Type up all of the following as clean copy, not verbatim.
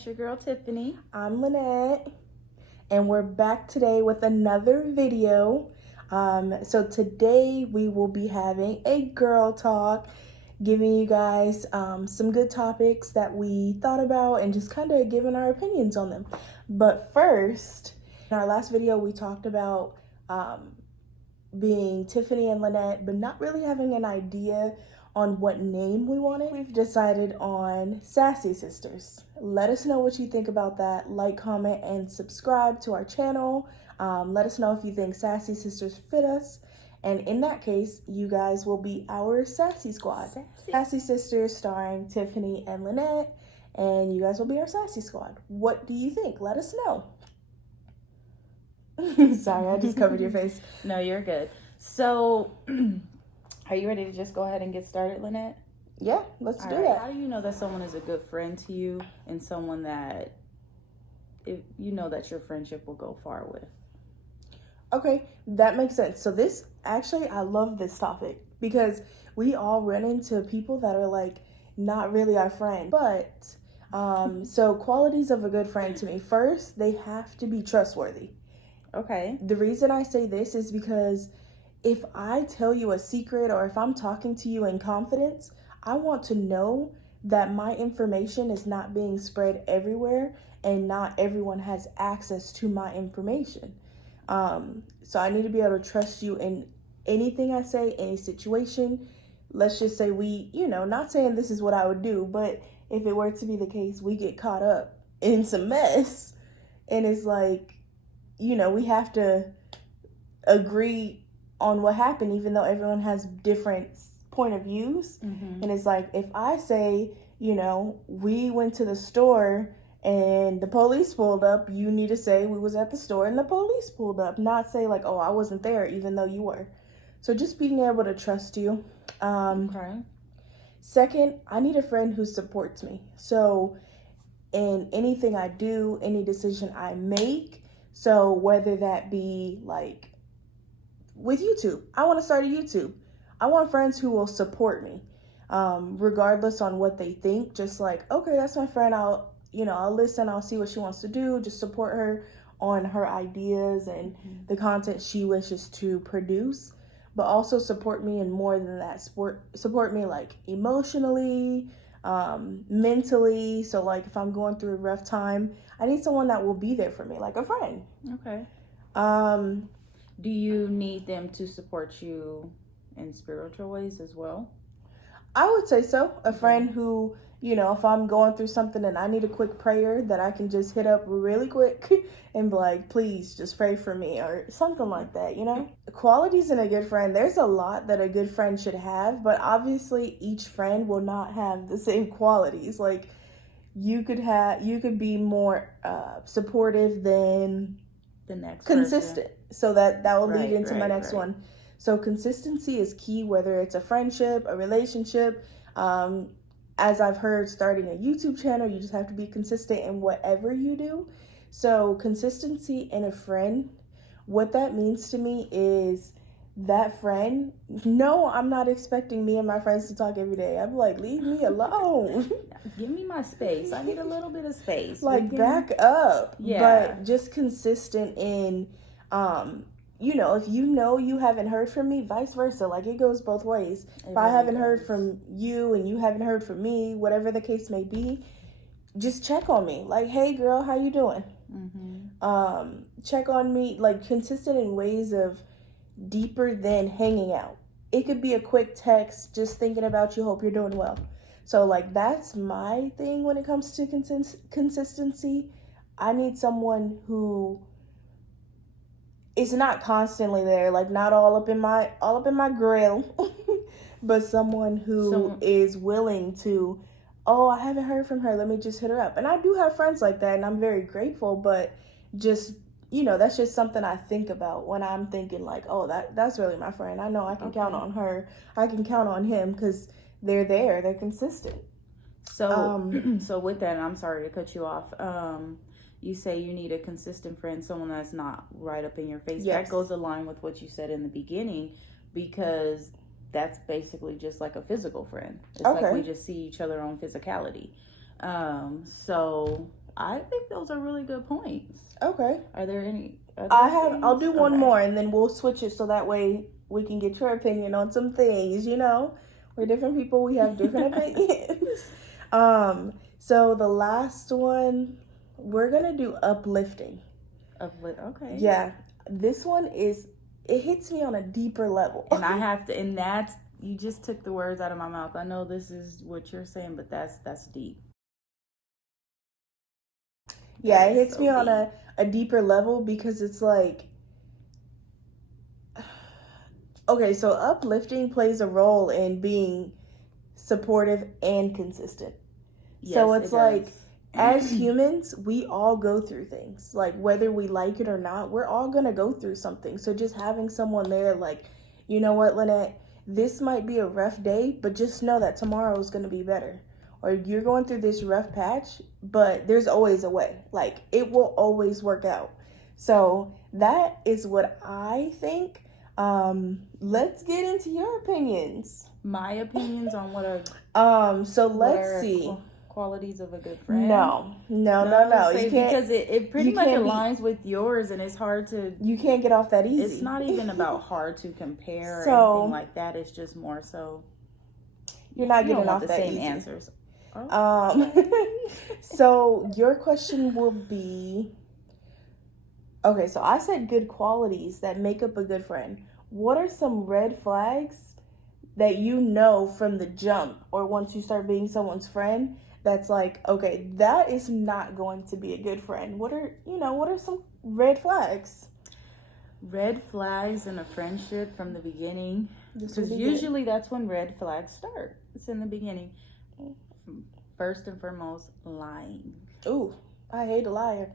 it's your girl Tiffany. I'm Lynette, and we're back today with another video. So today we will be having a girl talk, giving you guys some good topics that we thought about and just kind of giving our opinions on them. But first, in our last video, we talked about being Tiffany and Lynette, but not really having an idea on what name we wanted. We've decided on Sassy Sisters. Let us know what you think about that. Like, comment, and subscribe to our channel. Let us know if you think Sassy Sisters fit us. And in that case, you guys will be our Sassy Squad. Sassy Sisters starring Tiffany and Lynette. And you guys will be our Sassy Squad. What do you think? Let us know. Sorry, I just covered your face. No, you're good. So, are you ready to just go ahead and get started, Lynette? Yeah, let's do right. that. How do you know that someone is a good friend to you and someone that you know that your friendship will go far with? Okay, that makes sense. So this, actually, I love this topic because we all run into people that are like not really our friend. But, so qualities of a good friend to me. First, they have to be trustworthy. Okay. The reason I say this is because if I tell you a secret or if I'm talking to you in confidence, I want to know that my information is not being spread everywhere and not everyone has access to my information. So I need to be able to trust you in anything I say, any situation. Let's just say we, not saying this is what I would do, but if it were to be the case, we get caught up in some mess and it's like, we have to agree on what happened, even though everyone has different point of views. Mm-hmm. And it's like, if I say, we went to the store and the police pulled up, you need to say we was at the store and the police pulled up, not say like, oh, I wasn't there, even though you were. So just being able to trust you. Okay. Second, I need a friend who supports me. So in anything I do, any decision I make, so whether that be like with YouTube, I want to start a YouTube. I want friends who will support me, regardless on what they think. Just like, okay, that's my friend. I'll listen. I'll see what she wants to do. Just support her on her ideas and the content she wishes to produce. But also support me in more than that. Support me like emotionally, mentally. So like if I'm going through a rough time, I need someone that will be there for me, like a friend. Okay. Do you need them to support you in spiritual ways as well? I would say so. A friend who, if I'm going through something and I need a quick prayer, that I can just hit up really quick and be like, please just pray for me or something like that, Qualities in a good friend. There's a lot that a good friend should have, but obviously each friend will not have the same qualities. Like you could be more supportive than the next consistent. Person. So that will lead into my next one. So consistency is key, whether it's a friendship, a relationship. As I've heard, starting a YouTube channel, you just have to be consistent in whatever you do. So consistency in a friend, what that means to me is that friend, no, I'm not expecting me and my friends to talk every day. I'm like, leave me alone. Give me my space. I need a little bit of space. Like, back up. Yeah. But just consistent in, if you haven't heard from me, vice versa. Like, it goes both ways. If I haven't heard from you and you haven't heard from me, whatever the case may be, just check on me. Like, hey, girl, how you doing? Mm-hmm. Check on me. Like, consistent in ways of deeper than hanging out. It could be a quick text, just thinking about you, hope you're doing well. So, like, that's my thing when it comes to consistency. I need someone who is not constantly there, like not all up in my grill, but someone who is willing to, oh, I haven't heard from her, let me just hit her up. And I do have friends like that, and I'm very grateful, but just, that's just something I think about when I'm thinking like, oh, that's really my friend. I know I can count on her. I can count on him because they're there. They're consistent. So, so with that, and I'm sorry to cut you off. You say you need a consistent friend, someone that's not right up in your face. Yes. That goes along with what you said in the beginning, because that's basically just like a physical friend. It's like we just see each other on physicality. So I think those are really good points. Okay. Are there any I'll do one Okay. more and then we'll switch it so that way we can get your opinion on some things, you know? We're different people, we have different opinions. So the last one, we're gonna do uplifting. Okay. Yeah. This one it hits me on a deeper level. And I have to, and that's, you just took the words out of my mouth. I know this is what you're saying, but that's deep. Yeah, it hits me on a deeper level because it's like, okay, so uplifting plays a role in being supportive and consistent. Yes, so it's like, does. As humans, we all go through things. Like, whether we like it or not, we're all going to go through something. So just having someone there, like, you know what, Lynette, this might be a rough day, but just know that tomorrow is going to be better. Or you're going through this rough patch, but there's always a way. Like, it will always work out. So that is what I think. Let's get into your opinions. My opinions on what are so let's see. Qualities of a good friend. No. You can't, because it pretty much aligns with yours, and it's hard to. You can't get off that easy. It's not even about hard to compare or anything like that. It's just more so. You're not getting off the that same easy. Answers. So your question will be. Okay, so I said good qualities that make up a good friend. What are some red flags that you know from the jump, or once you start being someone's friend, that's like, okay, that is not going to be a good friend? What are some red flags? Red flags in a friendship from the beginning, because usually that's when red flags start. It's in the beginning. First and foremost, lying. Ooh, I hate a liar.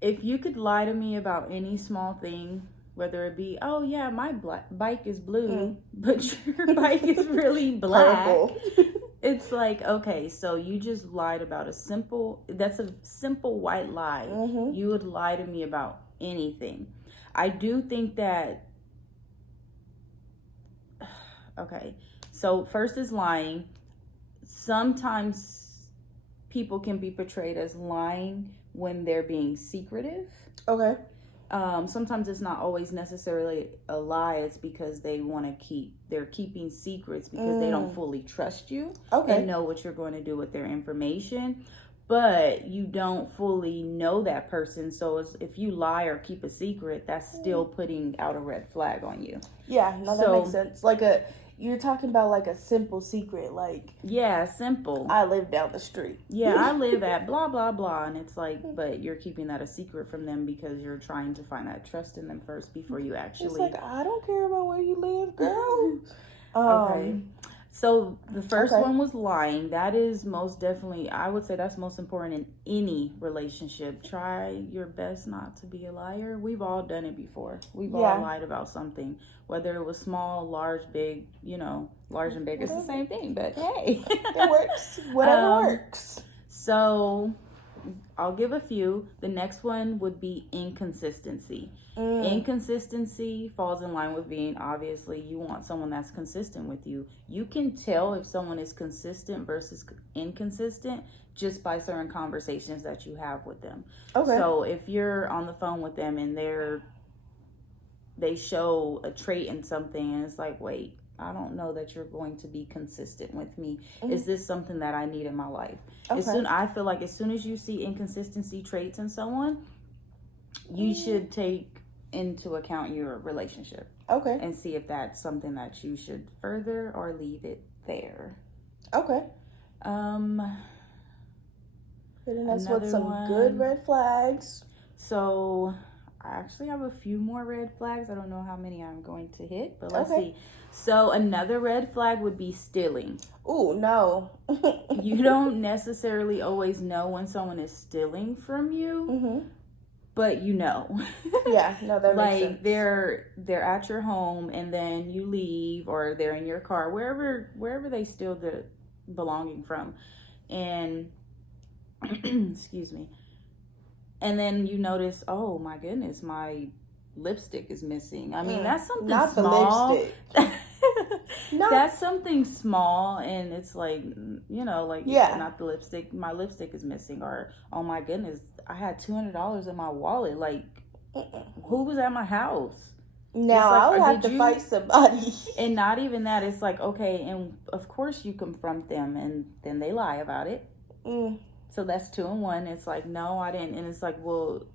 If you could lie to me about any small thing, whether it be, oh yeah, my bike is blue, but your bike is really black. Purple. It's like, okay, so you just lied about that's a simple white lie. Mm-hmm. You would lie to me about anything. I do think that, okay, so first is lying. Sometimes people can be portrayed as lying when they're being secretive. Okay. Sometimes it's not always necessarily a lie. It's because they're keeping secrets because they don't fully trust you. Okay. And know what you're going to do with their information. But you don't fully know that person. So if you lie or keep a secret, that's still putting out a red flag on you. Yeah, no, that makes sense. You're talking about like a simple secret, like... Yeah, simple. I live down the street. Yeah, I live at blah, blah, blah. And it's like, but you're keeping that a secret from them because you're trying to find that trust in them first before you actually... It's like, I don't care about where you live, girl. Okay. So the first one was lying. That is most definitely, I would say that's most important in any relationship. Try your best not to be a liar. We've all done it before. We've all lied about something, whether it was small, large, big, large and big. It's the same thing, but hey. It works. Whatever works. So I'll give a few. The next one would be inconsistency. Inconsistency falls in line with being, obviously, you want someone that's consistent with you. You can tell if someone is consistent versus inconsistent just by certain conversations that you have with them. Okay. So if you're on the phone with them and they show a trait in something and it's like, wait, I don't know that you're going to be consistent with me. Is this something that I need in my life? Okay. I feel like as soon as you see inconsistency traits in someone, you should take into account your relationship. Okay. And see if that's something that you should further or leave it there. Okay. Hitting us with some good red flags. So I actually have a few more red flags. I don't know how many I'm going to hit, but let's see. So another red flag would be stealing. Ooh, no. You don't necessarily always know when someone is stealing from you, but you know. Yeah, no, that makes sense. Like they're at your home and then you leave, or they're in your car, wherever they steal the belonging from, and excuse me. And then you notice, oh my goodness, my lipstick is missing. I mean, that's something not small. The lipstick. Not, That's something small, and it's like, like, Yeah. not the lipstick. My lipstick is missing, or oh my goodness, I had $200 in my wallet. Like, who was at my house? now like, I'll have to fight somebody. And not even that. It's like, okay, and of course you confront them, and then they lie about it. So that's 2 and 1. It's like, no, I didn't. And it's like, well,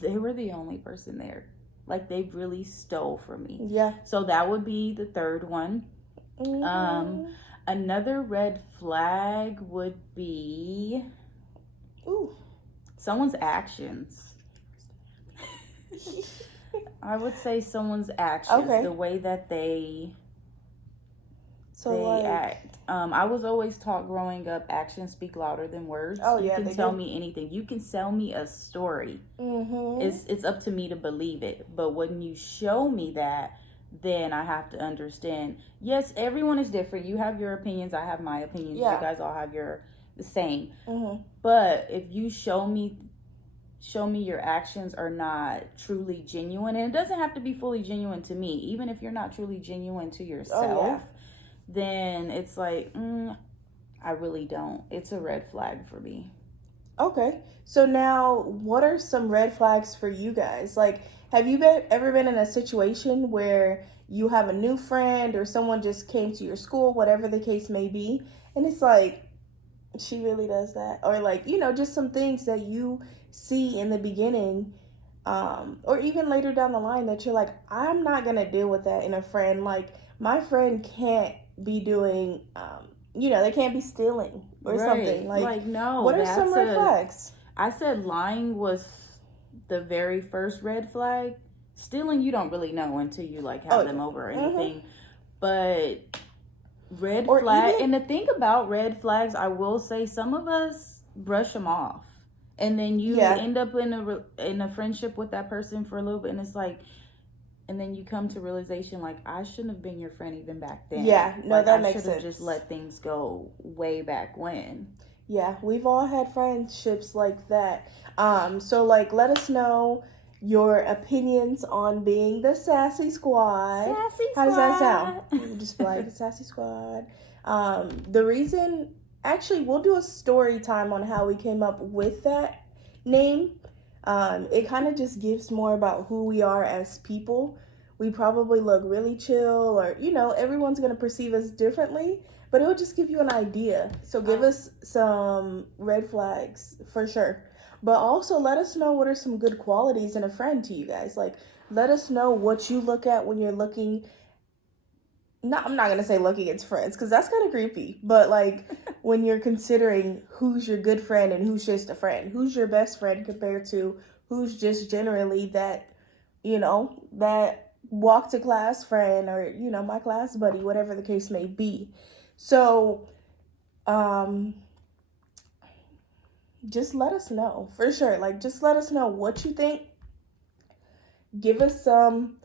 they were the only person there. Like, they really stole from me. Yeah. So that would be the third one. Another red flag would be someone's actions. I would say someone's actions, Okay. the way that they like, act. I was always taught growing up, actions speak louder than words. Oh, you yeah, can tell me anything. You can sell me a story. It's up to me to believe it. But when you show me that, then I have to understand. Yes, everyone is different. You have your opinions. I have my opinions. Yeah. You guys all have the same. But if you show me your actions are not truly genuine, and it doesn't have to be fully genuine to me, even if you're not truly genuine to yourself, then it's like, I really don't. It's a red flag for me. Okay. So now, what are some red flags for you guys? Like, have you ever been in a situation where you have a new friend or someone just came to your school, whatever the case may be, and it's like, she really does that? Or like, just some things that you see in the beginning, or even later down the line that you're like, I'm not going to deal with that in a friend. Like, my friend can't be doing, they can't be stealing or something. Like, no. What are some red flags? I said lying was the very first red flag. Stealing, you don't really know until you like have them over or anything. But red flag, and the thing about red flags, I will say, some of us brush them off, and then you end up in a friendship with that person for a little bit, and it's like, and then you come to realization, like, I shouldn't have been your friend even back then. Yeah, no, that makes sense. I should have just let things go way back when. Yeah, we've all had friendships like that. So like, let us know your opinions on being the Sassy Squad. How does that sound? You just like Sassy Squad. The reason, actually, we'll do a story time on how we came up with that name. It kind of just gives more about who we are as people. We probably look really chill, or everyone's gonna perceive us differently, but it will just give you an idea. So give us some red flags for sure. But also let us know what are some good qualities in a friend to you guys. Like, let us know what you look at when you're looking. No, I'm not going to say looking at friends, because that's kind of creepy. But like, when you're considering who's your good friend and who's just a friend. Who's your best friend compared to who's just generally that, that walk to class friend, or, my class buddy, whatever the case may be. So, just let us know for sure. Like, just let us know what you think. Give us some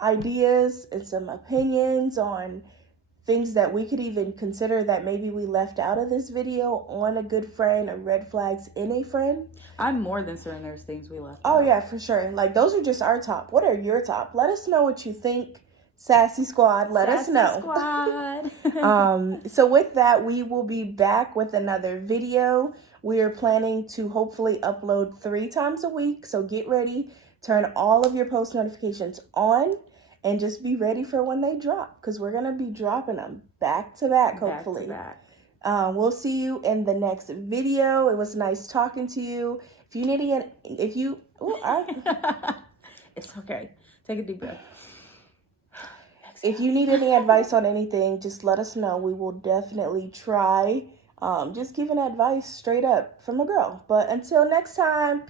ideas and some opinions on things that we could even consider that maybe we left out of this video on a good friend, or red flags in a friend. I'm more than certain there's things we left out. Oh yeah, for sure. Like, those are just our top. What are your top? Let us know what you think. Sassy Squad, let us know. Squad. So with that, we will be back with another video. We are planning to hopefully upload 3 times a week. So get ready. Turn all of your post notifications on, and just be ready for when they drop, because we're going to be dropping them back to back, hopefully. Back to back. We'll see you in the next video. It was nice talking to you. If you need It's okay. Take a deep breath. If you need any advice on anything, just let us know. We will definitely try. Just giving advice straight up from a girl. But until next time.